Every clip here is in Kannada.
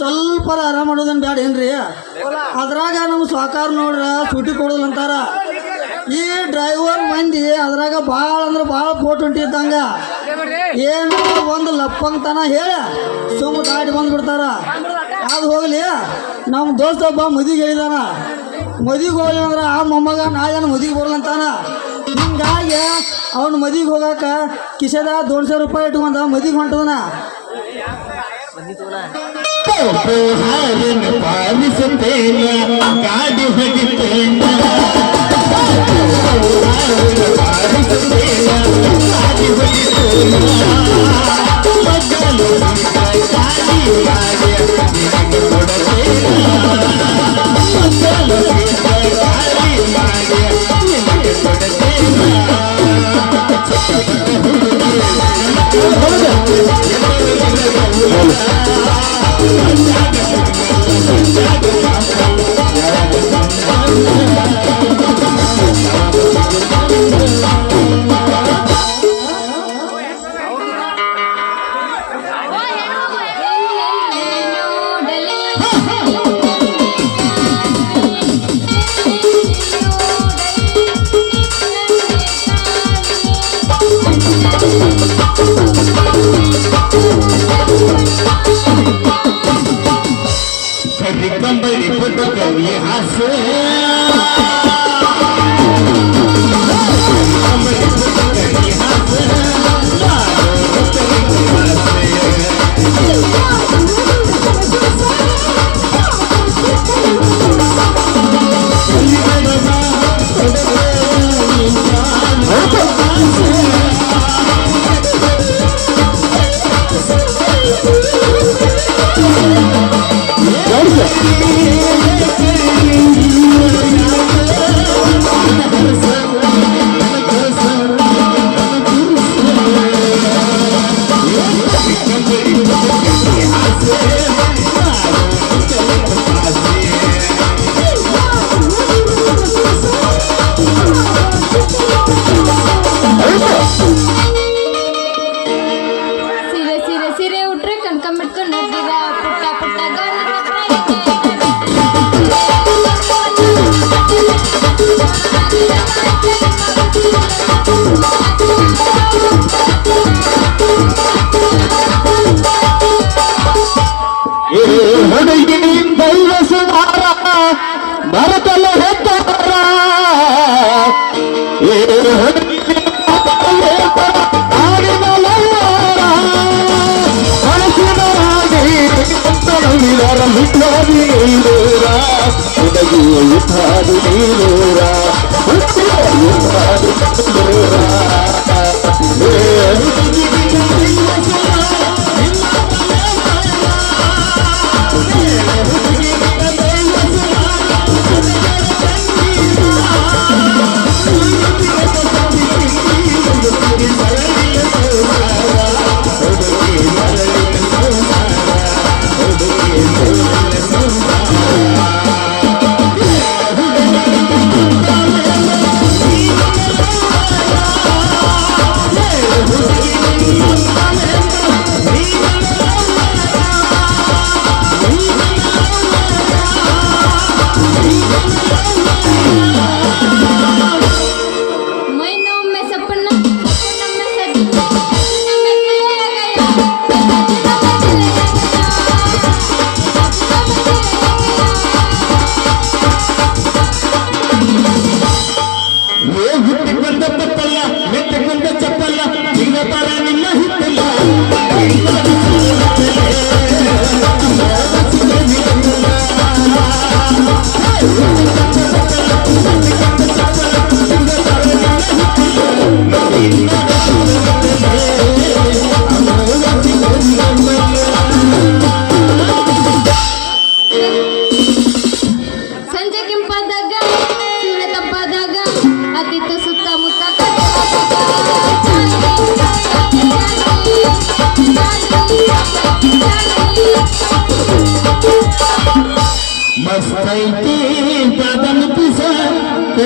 ಸ್ವಲ್ಪ ಆರಾಮ ಮಾಡೋದನ್ನ ಬ್ಯಾಡ ಏನ್ರಿ ಅದ್ರಾಗ ನಮ್ಮ ಸಾಕಾರ ನೋಡ್ರ ಸೂಟಿ ಕೊಡೋದಿಲ್ಲ ಅಂತಾರ ಈ ಡ್ರೈವರ್ ಮಂದಿ ಅದ್ರಾಗ ಭಾಳ ಅಂದ್ರೆ ಭಾಳ ಫೋಟೋ ಹೊಂಟಿದ್ದಂಗ ಏನು ಒಂದು ಲಪ್ಪಂತನ ಹೇಳ ಸುಮ್ಮ ದಾಟಿ ಬಂದ್ಬಿಡ್ತಾರ ಅದು ಹೋಗ್ಲಿ ನಮ್ಮ ದೋಸ್ತ ಒಬ್ಬ ಮದಿಗೆ ಹೇಳಿದಾನ ಮದಿಗೆ ಹೋಗ್ಲಿ ಅಂದ್ರೆ ಆ ಮೊಮ್ಮಗ ನಾ ಏನು ಮದಿಗೆ ಬರಲಂತಾನ ಹಿಂಗಾಗಿ ಅವ್ನು ಮದಿಗೆ ಹೋಗಾಕ ಕಿಶದ 200 ರೂಪಾಯಿ ಇಟ್ಕೊಂಡ ಮದಿಗೆ ಹೊಂಟದನ ಗಾಡಿ ಭರತಲ್ಲ ಹೆತ್ತಾರ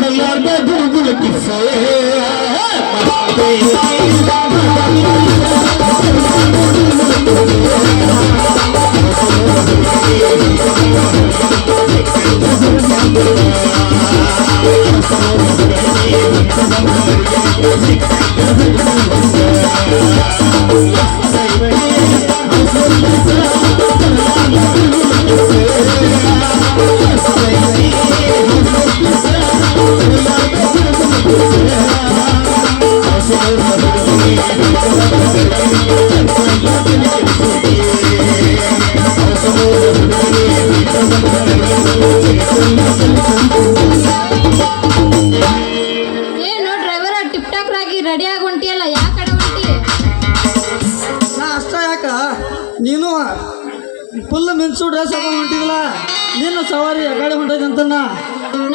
ಬರಲಾರ್ದ ಗುರುಗುಲ ಕಿಸ್ಸೆ ಏನು ಡ್ರೈವರ್ ಟಿಪ್ ಟಾಪ್ ಆಗಿ ರೆಡಿ ಆಗಿ ಹೊಂಟಿಯಲ್ಲ ಯಾವ ಕಡೆ ಹೊಂಟಿ? ನಾ ಅಷ್ಟ ಯಾಕ ನೀನು ಫುಲ್ ಮಿನ್ಸು ಡ್ರೆಸ್ ಹಾಕೊಂಡು ಹೊಂಟಿದಿಲ್ಲ, ನಿನ್ನ ಸವಾರಿ ಗಾಡಿ ಹೊಂಟೈತೆ ನಾ.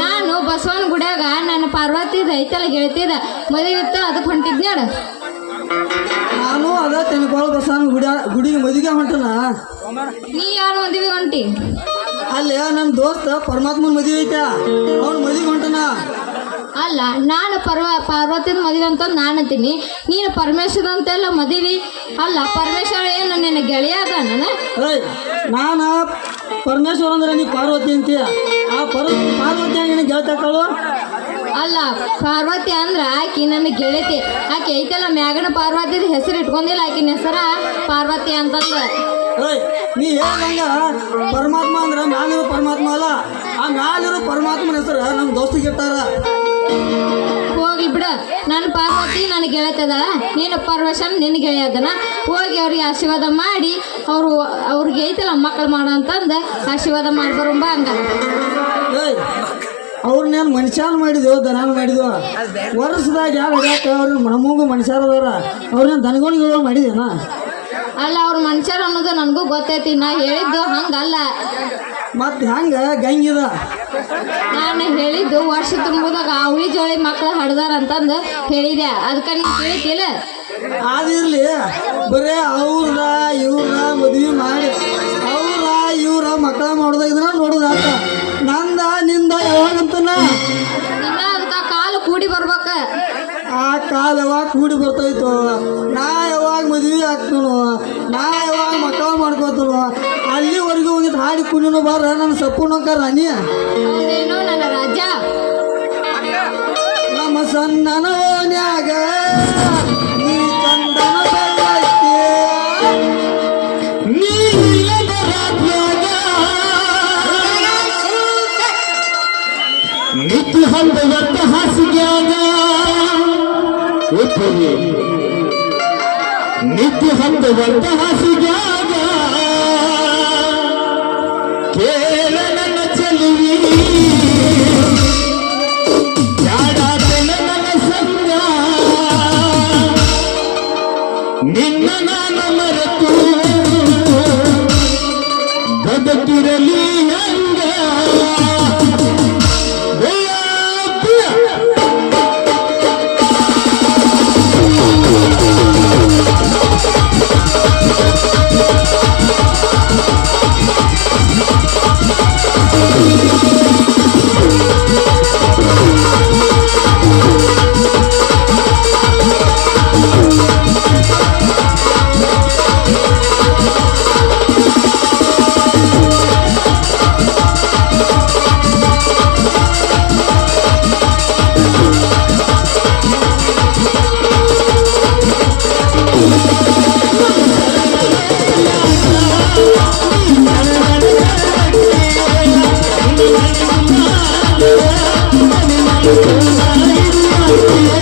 ನಾನು ಬಸವನ ಗುಡಿಯಾಗ ನನ್ನ ಪಾರ್ವತಿ ಐತಲ್ಲ ಗೆಳತಿದ ಮದುವೆ ಇತ್ತು ಅದಕ್ಕೆ ಹೊಂಟಿದ್ನಿ ನೋಡು. ನಾನು ಅದ ತೆನಕೋಳ ಬಸವನ ಗುಡಿಗೆ ಮದಿಗೆ ಹೊಂಟನ. ನೀ ಯಾರು ಮದುವೆ ಹೊಂಟಿ? ಅಲ್ಲಿ ನನ್ನ ದೋಸ್ತ ಪರಮಾತ್ಮನ ಮದುವೆ ಐತೆ, ಅವ್ನ ಮದಿಗೆ ಹೊಂಟನ. ಅಲ್ಲ ನಾನು ಪಾರ್ವತಿನ ಮದುವೆ ಅಂತ ನಾನು ಅಂತೀನಿ, ನೀನು ಪರಮೇಶ್ವರ ಅಂತೆಲ್ಲ ಮದುವೆ. ಅಲ್ಲ ಪರಮೇಶ್ವರ ಏನು ನಿನ್ನ ಗೆಳೆಯ ಅದ ನಾನು? ಏಯ್ ನಾನು ಪರಮೇಶ್ವರ ಅಂದ್ರೆ ನೀ ಪಾರ್ವತಿ ಅಂತೀಯ. ಆ ಪಾರ್ವತಿ ನಿನಗೆ ಗೆಳತಾಕಳು. ಅಲ್ಲ ಪಾರ್ವತಿ ಅಂದ್ರೆ ಆಕಿ ನನ್ನ ಗೆಳತಿ. ಆಕೆ ಐತಲ್ಲ ಮ್ಯಾಗನ ಪಾರ್ವತಿದ ಹೆಸರು ಇಟ್ಕೊಂಡಿಲ್ಲ, ಆಕಿನ ಹೆಸರ ಪಾರ್ವತಿ ಅಂತಂದ. ಏಯ್ ನೀ ಹೇಳ್ದಂಗ ಪರಮಾತ್ಮ ಅಂದ್ರೆ ಮ್ಯಾಲಿರೋ ಪರಮಾತ್ಮ ಅಲ್ಲ, ಆ ಮ್ಯಾಲಿರೋ ಪರಮಾತ್ಮನ ಹೆಸರು ನಮ್ಮ ದೋಸ್ತಿಗೆ ಇಟ್ಟಾರ. ಹೋಗ್ಲಿ ಬಿಡ, ನನ್ನ ಪಾರ್ವತಿ ನನ್ನ ಗೆಳತಿ ಅದಳ, ನೀನು ಪರಮೇಶ್ವರ ನಿನ್ನ ಗೆಳೆಯ ಅದನ. ಹೋಗಿ ಅವ್ರಿಗೆ ಆಶೀರ್ವಾದ ಮಾಡಿ ಅವ್ರಿಗೆ ಐತಲ್ಲ ಮಕ್ಕಳು ಮಾಡೋ ಅಂತಂದು ಆಶೀರ್ವಾದ ಮಾಡಿ ಬರೋಂಬ ಹಂಗ. ಏಯ್ ಅವ್ರನ್ನೇನು ಮನುಷ್ಯನ ಮಾಡಿದೆವು ದನಾನ ಮಾಡಿದೆವು? ವರ್ಷದಾಗ ಯಾರು ಹಿಡಿಯಾಕ ಅವ್ರಿಗೆ ನಮಗೂ ಮನುಷ್ಯರ ಅದಾರ, ಅವ್ರನ್ನ ದನಗೋಣಿಗಳು ಮಾಡಿದೇನ? ಅಲ್ಲ ಅವ್ರ ಮನುಷ್ಯರು ಅನ್ನೋದು ನನಗೂ ಗೊತ್ತೈತಿ, ನಾ ಹೇಳಿದ್ದು ಹಂಗಲ್ಲ. ಮತ್ತು ಹೆಂಗೆ ಗಂಗಿದ? ನಾನು ಹೇಳಿದ್ದು ವರ್ಷ ತುಂಬುದಾಗ ಅವಳಿ ಜೋಳಿ ಮಕ್ಕಳು ಹಡ್ದಾರ ಅಂತಂದು ಹೇಳಿದೆ, ಅದಕ್ಕೆ ನೀನು ಕೇಳ್ತಿಲ್ಲ? ಅದಿರಲಿ, ಬರೇ ಅವ್ರ ಇವ್ರ ಮದುವೆ ಮಾಡಿ ಇವ್ರ ಮಕ್ಕಳ ಮಾಡೋದಾಗಿದ್ರೆ ನೋಡೋದಾತ. ನಂದ ನಿಂದ ಯಾವಾಗಂತನ ಇನ್ನ ಅದಕ್ಕೆ ಕಾಲು ಕೂಡಿ ಬರ್ಬೇಕ. ಆ ಕಾಲ ಯಾವಾಗ ಕೂಡಿ ಬರ್ತೈತೋ, ನಾ ಯಾವಾಗ ಮದುವೆ ಆಗ್ತನೋ, ನಾ ಯಾವಾಗ ಮಕ್ಕಳ ಮಾಡ್ಕೋತನೋ, ಅಲ್ಲಿವರೆಗೂ ಹೋಗಿದ್ದು ಹಾಡಿ ಕುಣಿನೋ ಬಾರ ನನ್ನ ಸಪ್ಪುಣಕ ರಾಣಿ. ಹೌದೇನೋ ನನ್ನ ರಾಜ. ನಮ್ಮ ಸಣ್ಣನ ಓನ್ಯಾಗ ನೀ ಚಂದನ ಬೆಳಗ್ಗೆ ನೀಲ್ಲದ ರಾತ್ಯಾಗ ನಿತ್ಯ ಹಂದವಂತ ಹಾಸಿಗ್ಯಾಗ ನಿತ್ಯ ಹಂದವಂತ ಹಾಸಿಗ್ಯಾಗ ಕೇಳ ನನ್ನ ಚೆಲುವಿ ಯಾಡಾತನ ನನ್ನ ಸಂಗ ನಿನ್ನ ನಾನು ಮರೆತು ಬದುಕಿರಲಿ ಹಂಗ Oh,